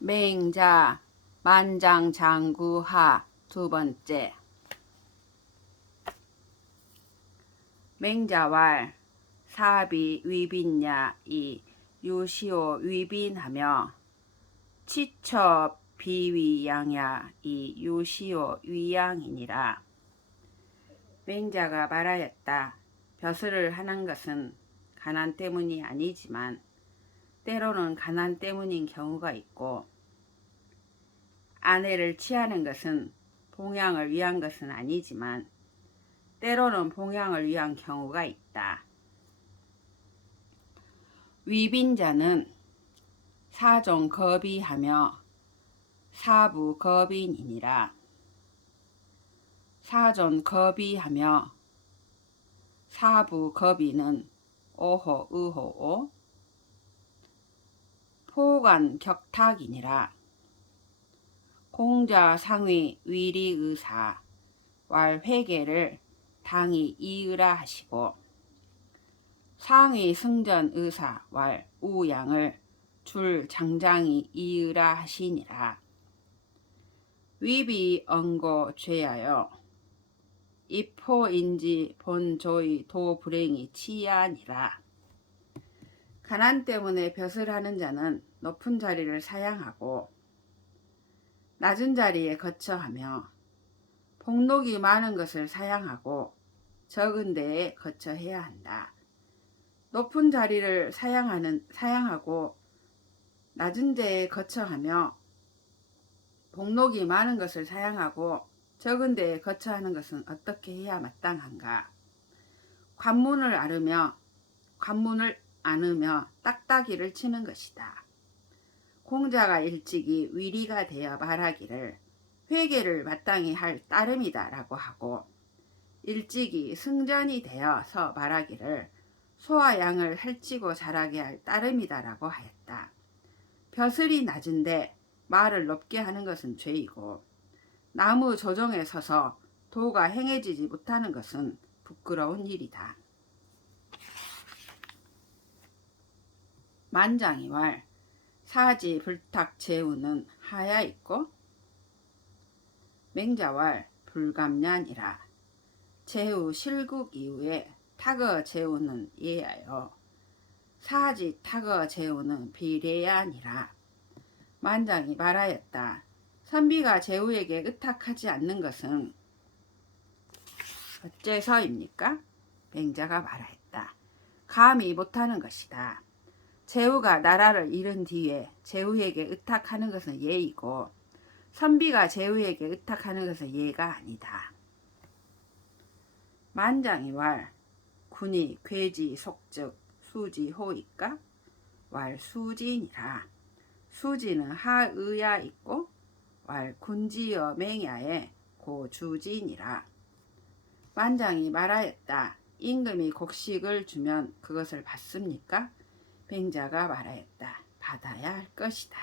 맹자 만장장구하 두 번째. 맹자왈 사비 위빈야 이 유시오 위빈하며 치처 비위양야 이 유시오 위양이니라. 맹자가 말하였다. 벼슬을 하는 것은 가난 때문이 아니지만 때로는 가난 때문인 경우가 있고, 아내를 취하는 것은 봉양을 위한 것은 아니지만 때로는 봉양을 위한 경우가 있다. 위빈자는 사종 거비하며 사부 거빈이니라. 사존 거비하며 사부 거비는 오호 의호오 포관 격탁이니라. 공자 상위 위리의사 왈 회계를 당이 이으라 하시고, 상위 승전 의사 왈 우양을 줄 장장이 이으라 하시니라. 위비 언고 죄하여 입포인지 본조의 도불행이 치야니라. 가난 때문에 벼슬 하는 자는 높은 자리를 사양하고 낮은 자리에 거처하며 복록이 많은 것을 사양하고 적은 데에 거처해야 한다. 높은 자리를 사양하고 낮은 데에 거처하며 복록이 많은 것을 사양하고 적은 데에 거처하는 것은 어떻게 해야 마땅한가? 관문을 안으며 딱따기를 치는 것이다. 공자가 일찍이 위리가 되어 말하기를 회계를 마땅히 할 따름이다 라고 하고, 일찍이 승전이 되어서 말하기를 소와 양을 살찌고 자라게 할 따름이다 라고 하였다. 벼슬이 낮은데 말을 높게 하는 것은 죄이고, 나무 조종에 서서 도가 행해지지 못하는 것은 부끄러운 일이다. 만장이왈 사지 불탁 재우는 하야 있고, 맹자왈 불감년이라. 재우 실국 이후에 타거 재우는 예하여 사지 타거 재우는 비례야니라. 만장이 말하였다. 선비가 재우에게 의탁하지 않는 것은 어째서입니까? 맹자가 말하였다. 감히 못하는 것이다. 재우가 나라를 잃은 뒤에 재우에게 의탁하는 것은 예이고, 선비가 재우에게 의탁하는 것은 예가 아니다. 만장이 왈 군이 괴지 속즉 수지 호이까? 왈 수지니라. 수지는 하의야 있고 왈 군지여 맹야에 고주지니라. 만장이 말하였다. 임금이 곡식을 주면 그것을 받습니까? 맹자가 말하였다. 받아야 할 것이다.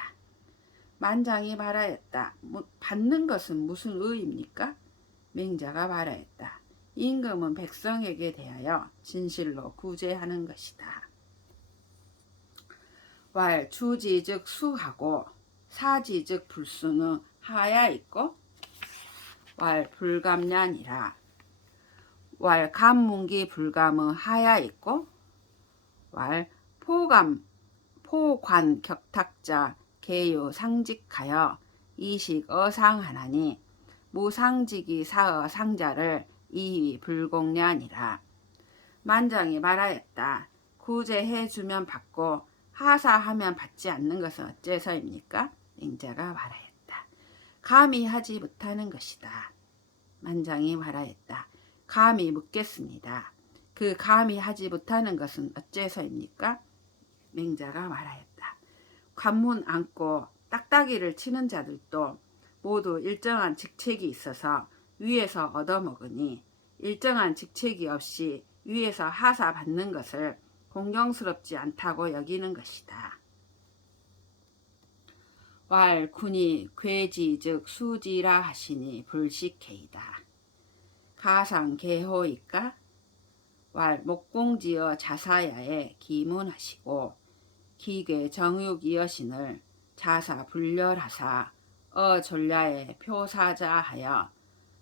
만장이 말하였다. 받는 것은 무슨 의입니까? 맹자가 말하였다. 임금은 백성에게 대하여 진실로 구제하는 것이다. 왈 주지 즉 수하고 사지 즉 불수는 하야 있고 왈 불감년이라. 왈 감문기 불감은 하야 있고 왈 포관 격탁자 개요 상직하여 이식 어상하나니 무상직이 사어 상자를 이위 불공년이라. 만장이 말하였다. 구제해 주면 받고 하사하면 받지 않는 것은 어째서입니까? 맹자가 말하였다. 감히 하지 못하는 것이다. 만장이 말하였다. 감히 묻겠습니다. 그 감히 하지 못하는 것은 어째서입니까? 맹자가 말하였다. 관문 안고 딱따기를 치는 자들도 모두 일정한 직책이 있어서 위에서 얻어먹으니 일정한 직책이 없이 위에서 하사 받는 것을 공경스럽지 않다고 여기는 것이다. 왈 군이 괴지 즉 수지라 하시니 불식해이다. 가상 개호이까? 왈 목공지어 자사야에 기문하시고 기괴 정육이여신을 자사 불렬하사 전ля에 표사자하여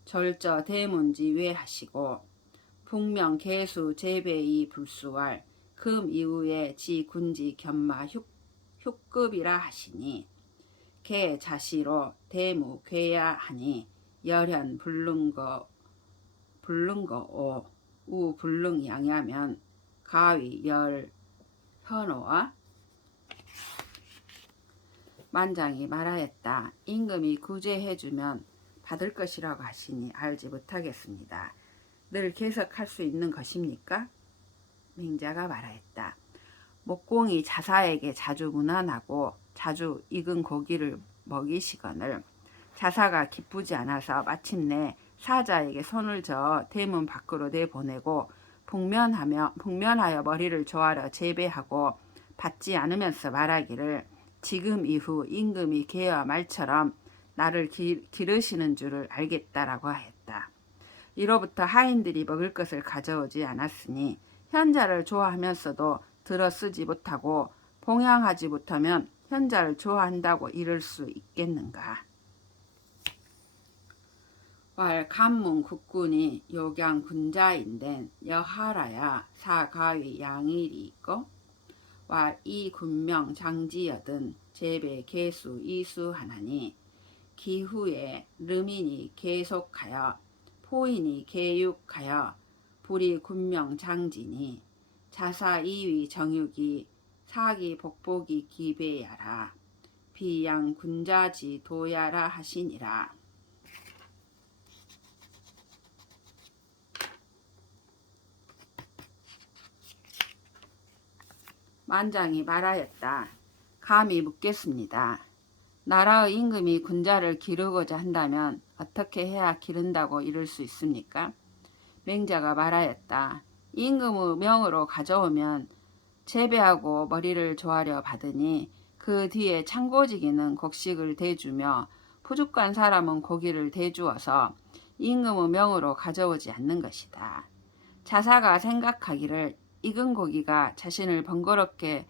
절저 대문지 외하시고 북명 개수 제배이 불수할 금 이후에 지 군지 견마 흉급이라 하시니 개 자시로 대무 괴야 하니 열현 불능거 오 불능 양야면 가위 열 현호와 만장이 말하였다. 임금이 구제해주면 받을 것이라고 하시니 알지 못하겠습니다. 늘 계속할 수 있는 것입니까? 맹자가 말하였다. 목공이 자사에게 자주 문안하고 자주 익은 고기를 먹이시거늘 자사가 기쁘지 않아서 마침내 사자에게 손을 저어 대문 밖으로 내보내고 북면하여 머리를 조아려 제배하고 받지 않으면서 말하기를 지금 이후 임금이 개와 말처럼 나를 기르시는 줄을 알겠다라고 하였다. 이로부터 하인들이 먹을 것을 가져오지 않았으니 현자를 좋아하면서도 들어쓰지 못하고 봉양하지 못하면 현자를 좋아한다고 이를 수 있겠는가. 왈 간문 국군이 요경 군자인된 여하라야 사가위 양일이 있고 왈 이 군명 장지여든 제배 개수 이수하나니 기후에 르민이 계속하여 포인이 계육하여 불이 군명 장지니 자사 이위 정육이 사기 복복이 기배야라 비양 군자지 도야라 하시니라. 만장이 말하였다. 감히 묻겠습니다. 나라의 임금이 군자를 기르고자 한다면 어떻게 해야 기른다고 이룰 수 있습니까? 맹자가 말하였다. 임금의 명으로 가져오면 재배하고 머리를 조아려 받으니 그 뒤에 창고지기는 곡식을 대주며 부족한 사람은 고기를 대주어서 임금의 명으로 가져오지 않는 것이다. 자사가 생각하기를 익은 고기가 자신을 번거롭게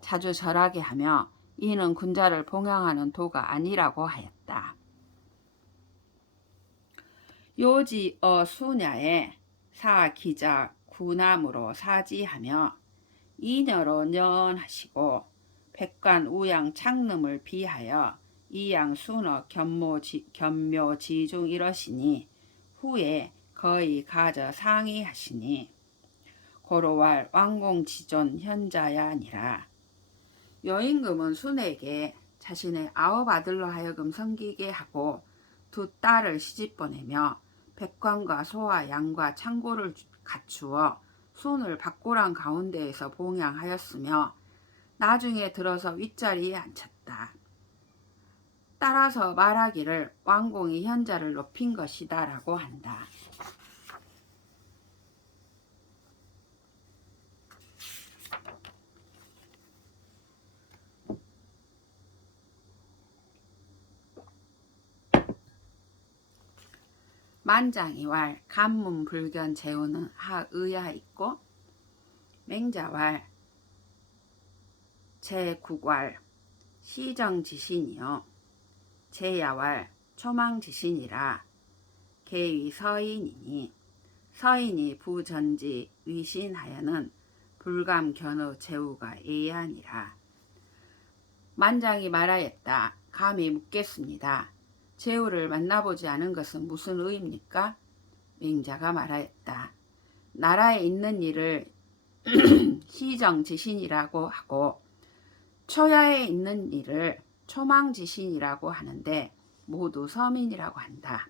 자주 절하게 하며 이는 군자를 봉양하는 도가 아니라고 하였다. 요지어 수냐에 사기자 구남으로 사지하며 이녀로 년하시고 백관 우양 창름을 비하여 이양 순어 견묘지중 이러시니 후에 거의 가져 상의하시니 고로왈 왕공지존 현자야 아니라. 여임금은 순에게 자신의 아홉 아들로 하여금 섬기게 하고 두 딸을 시집보내며 백관과 소와 양과 창고를 갖추어 순을 박고랑 가운데에서 봉양하였으며 나중에 들어서 윗자리에 앉혔다. 따라서 말하기를 왕공이 현자를 높인 것이다 라고 한다. 만장이 왈 간문 불견 재우는 하의야 있고 맹자왈 제국왈 시정지신이요 제야왈 초망지신이라 개위 서인이니 서인이 부전지 위신하여는 불감견의 제우가 예하니라. 만장이 말하였다. 감히 묻겠습니다. 제후를 만나보지 않은 것은 무슨 의입니까? 맹자가 말하였다. 나라에 있는 일을 시정지신이라고 하고 초야에 있는 일을 초망지신이라고 하는데 모두 서민이라고 한다.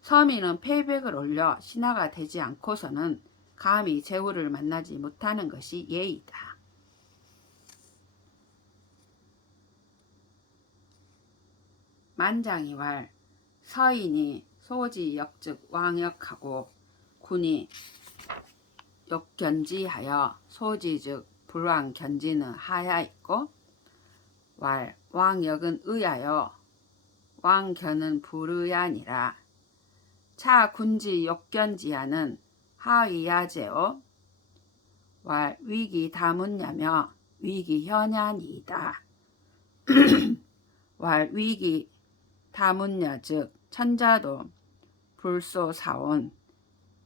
서민은 폐백을 올려 신하가 되지 않고서는 감히 제후를 만나지 못하는 것이 예의다. 만장이 왈 서인이 소지 역즉 왕역하고 군이 역견지하여 소지 즉 불왕 견지는 하야 있고 왈 왕역은 의하여 왕견은 불의하니라. 차 군지 역견지하는 하의야제오 왈 위기 다문야며 위기 현안이이다. 왈 위기 다문녀 즉 천자도 불소 사온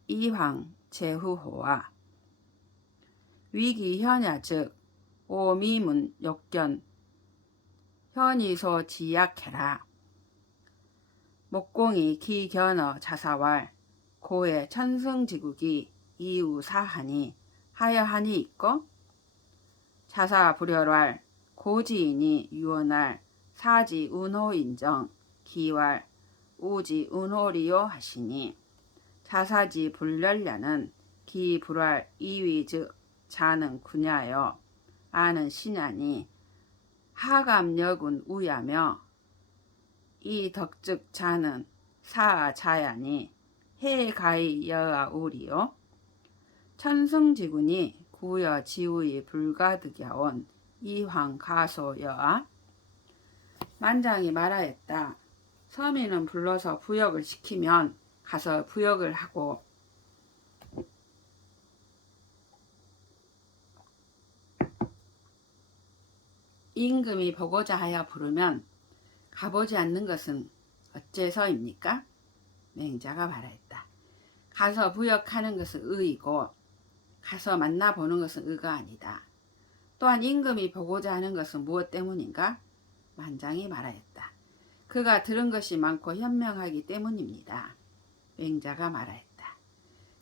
이황 제후호와 위기 현야 즉 오미문 역견 현이소 지약해라 목공이 기견어 자사왈 고의 천승지국이 이우사하니 하여하니 있고 자사 불혈왈 고지인이 유언할 사지 운호인정 기왈 우지 운호리요 하시니 자사지 불렬ля는 기불활 이위 즉 자는 구냐여 아는 신야니 하감여군 우야며 이 덕즉 자는 사아 자야니 해가이 여아 우리요 천승지군이 구여 지우이 불가득야온 이황 가소 여아 만장이 말하였다. 서민은 불러서 부역을 시키면 가서 부역을 하고 임금이 보고자 하여 부르면 가보지 않는 것은 어째서입니까? 맹자가 말하였다. 가서 부역하는 것은 의이고 가서 만나보는 것은 의가 아니다. 또한 임금이 보고자 하는 것은 무엇 때문인가? 만장이 말하였다. 그가 들은 것이 많고 현명하기 때문입니다. 맹자가 말하였다.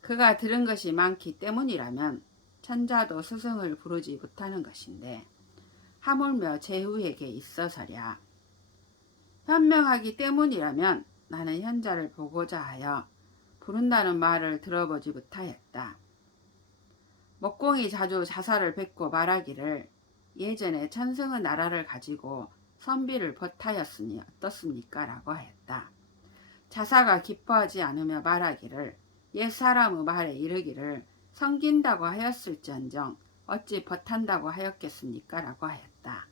그가 들은 것이 많기 때문이라면 천자도 스승을 부르지 못하는 것인데 하물며 제후에게 있어서랴. 현명하기 때문이라면 나는 현자를 보고자 하여 부른다는 말을 들어보지 못하였다. 목공이 자주 자사를 뵙고 말하기를 예전에 천승의 나라를 가지고 선비를 벗하였으니 어떻습니까? 라고 하였다. 자사가 기뻐하지 않으며 말하기를 옛사람의 말에 이르기를 섬긴다고 하였을지언정 어찌 벗한다고 하였겠습니까? 라고 하였다.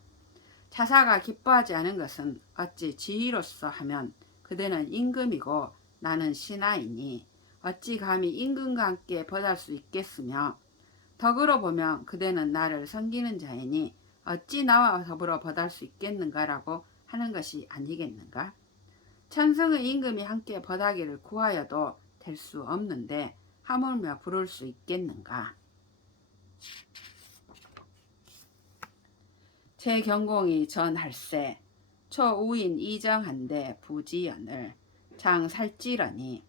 자사가 기뻐하지 않은 것은 어찌 지위로서 하면 그대는 임금이고 나는 신하이니 어찌 감히 임금과 함께 벗할 수 있겠으며 덕으로 보면 그대는 나를 섬기는 자이니 어찌 나와 더불어 벗할 수 있겠는가라고 하는 것이 아니겠는가? 천승의 임금이 함께 벗하기를 구하여도 될 수 없는데 하물며 부를 수 있겠는가? 제경공이 전할세 초우인 이정한데 부지연을 장살찌러니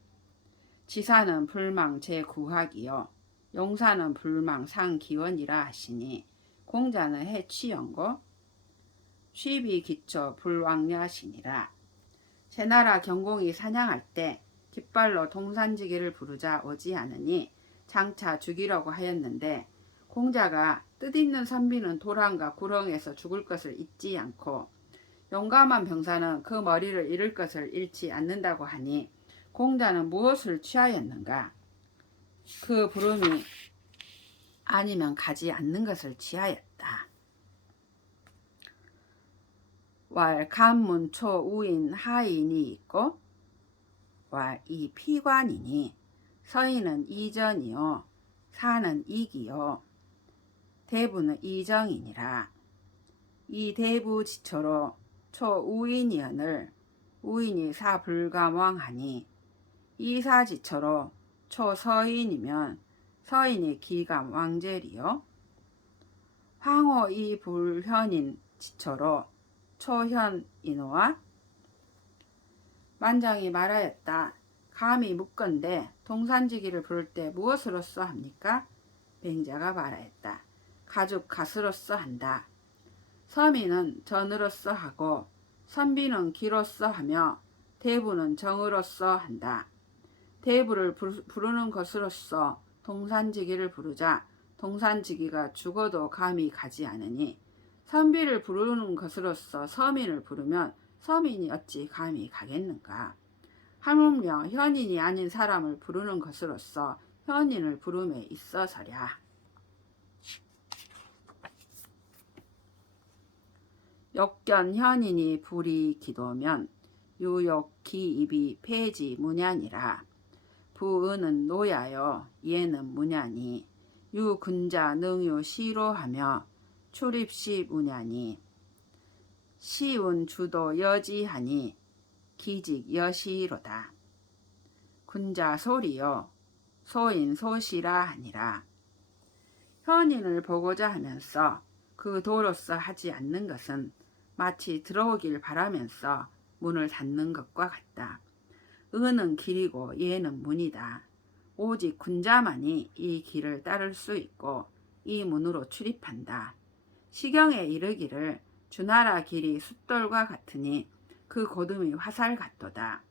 지사는 불망 제구학이요 용사는 불망 상기원이라 하시니 공자는 해취연고 취비 기초 불왕야시니라. 제나라 경공이 사냥할 때 깃발로 동산지기를 부르자 오지 않으니 장차 죽이려고 하였는데 공자가 뜻있는 선비는 도랑과 구렁에서 죽을 것을 잊지 않고 용감한 병사는 그 머리를 잃을 것을 잃지 않는다고 하니 공자는 무엇을 취하였는가? 그 부름이 아니면 가지 않는 것을 취하였다. 왈 간문 초우인 하인이 있고 왈 이 피관이니 서인은 이전이요 사는 이기요 대부는 이정이니라. 이 대부 지초로 초우인이언을 우인이 사불감왕하니 이사지초로 초서인이면 서인이 기감 왕제리요 황호 이 불현인 지초로 초현인호와 만장이 말하였다. 감히 묻건대 동산지기를 부를 때 무엇으로써 합니까? 맹자가 말하였다. 가죽 갓으로써 한다. 서민은 전으로써 하고 선비는 기로써 하며 대부는 정으로써 한다. 대부를 부르는 것으로써 동산지기를 부르자 동산지기가 죽어도 감히 가지 않으니 선비를 부르는 것으로써 서민을 부르면 서민이 어찌 감히 가겠는가? 하물며 현인이 아닌 사람을 부르는 것으로써 현인을 부름에 있어서랴. 역견 현인이 불이 기도면 유욕 기입이 폐지 문야니라. 부은은 노야여 예는 문야니 유근자 능유 시로하며 출입시 문야니 시운 주도 여지하니 기직 여시로다. 군자 소리요 소인 소시라 하니라. 현인을 보고자 하면서 그 도로서 하지 않는 것은 마치 들어오길 바라면서 문을 닫는 것과 같다. 은은 길이고 예는 문이다. 오직 군자만이 이 길을 따를 수 있고 이 문으로 출입한다. 시경에 이르기를 주나라 길이 숫돌과 같으니 그 고름이 화살 같도다.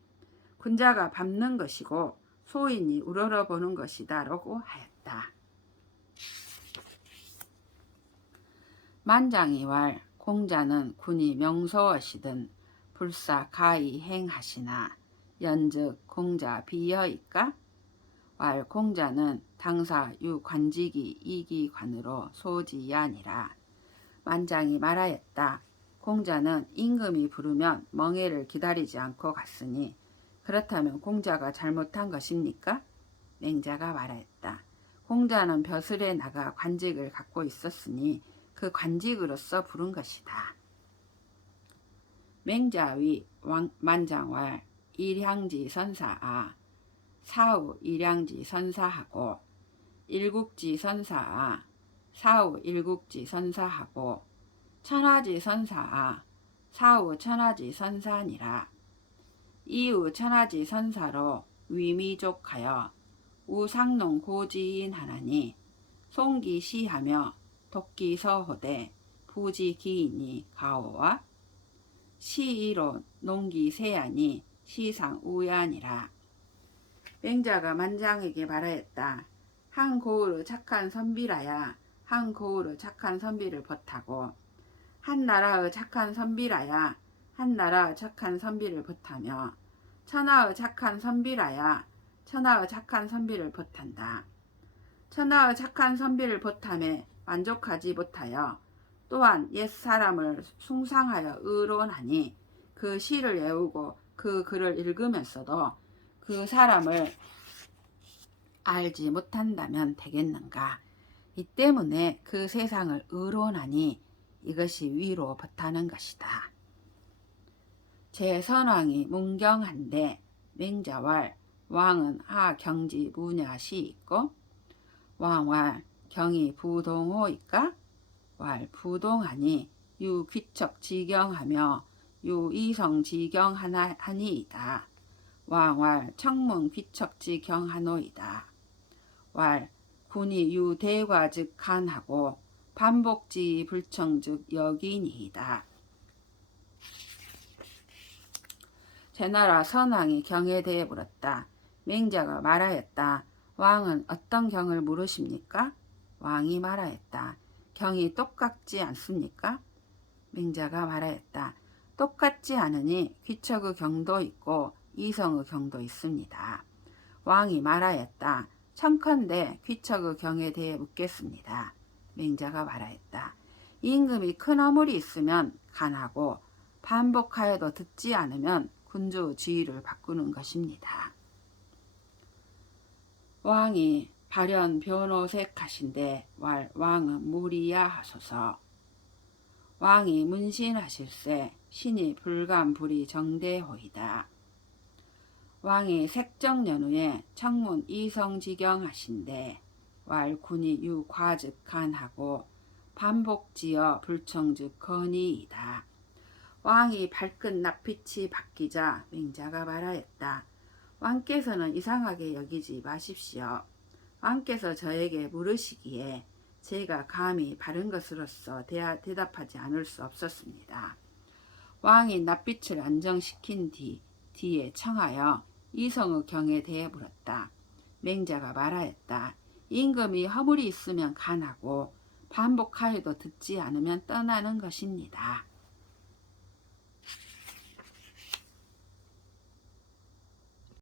군자가 밟는 것이고 소인이 우러러보는 것이다 라고 하였다. 만장이 왈 공자는 군이 명소엇이든 불사 가히 행하시나 연즉 공자 비여이까? 왈 공자는 당사 유 관직이 이기관으로 소지야니라. 만장이 말하였다. 공자는 임금이 부르면 멍에를 기다리지 않고 갔으니 그렇다면 공자가 잘못한 것입니까? 맹자가 말하였다. 공자는 벼슬에 나가 관직을 갖고 있었으니 그 관직으로서 부른 것이다. 맹자위 만장왈 일향지 선사아 사후 일향지 선사하고 일국지 선사아 사후 일국지 선사하고 천하지 선사아 사후 천하지 선사니라. 이후 천하지 선사로 위미족하여 우상농 고지인 하나니 송기 시하며 독기 서호대 부지 기인이 가오와 시이로 농기 세야니 시상 우야니라. 맹자가 만장에게 말하였다. 한 고을의 착한 선비라야 한 고을의 착한 선비를 벗하고 한 나라의 착한 선비라야 한 나라의 착한 선비를 벗하며 천하의 착한 선비라야 천하의 착한 선비를 벗한다. 천하의 착한 선비를 벗함에 만족하지 못하여 또한 옛 사람을 숭상하여 의론하니 그 시를 외우고 그 글을 읽으면서도 그 사람을 알지 못한다면 되겠는가? 이 때문에 그 세상을 의론하니 이것이 위로 벗하는 것이다. 제선왕이 문경한데 맹자왈 왕은 하 경지 무냐시 있고 왕왈 경이 부동호이까? 왈 부동하니 유 귀척 지경하며 유 이성 지경하니이다. 왕왈 청문 귀척 지경하노이다. 왈 군이 유 대과즉 간하고 반복지 불청즉 여기니이다. 제나라 선왕이 경에 대해 물었다. 맹자가 말하였다. 왕은 어떤 경을 물으십니까? 왕이 말하였다. 경이 똑같지 않습니까? 맹자가 말하였다. 똑같지 않으니 귀척의 경도 있고 이성의 경도 있습니다. 왕이 말하였다. 청컨대 귀척의 경에 대해 묻겠습니다. 맹자가 말하였다. 임금이 큰 어물이 있으면 간하고 반복하여도 듣지 않으면 군주의 지위를 바꾸는 것입니다. 왕이 발현 변호색하신데 왕은 무리야 하소서. 왕이 문신하실세 신이 불감불이 정대호이다. 왕이 색정연후에 청문 이성지경하신데 군이 유과즉 간하고 반복지어 불청즉 건이이다. 왕이 발끝 낯빛이 바뀌자 맹자가 말하였다. 왕께서는 이상하게 여기지 마십시오. 왕께서 저에게 물으시기에 제가 감히 바른 것으로서 대답하지 않을 수 없었습니다. 왕이 낯빛을 안정시킨 뒤에 청하여 이성의 경에 대해 물었다. 맹자가 말하였다. 임금이 허물이 있으면 간하고 반복하여도 듣지 않으면 떠나는 것입니다.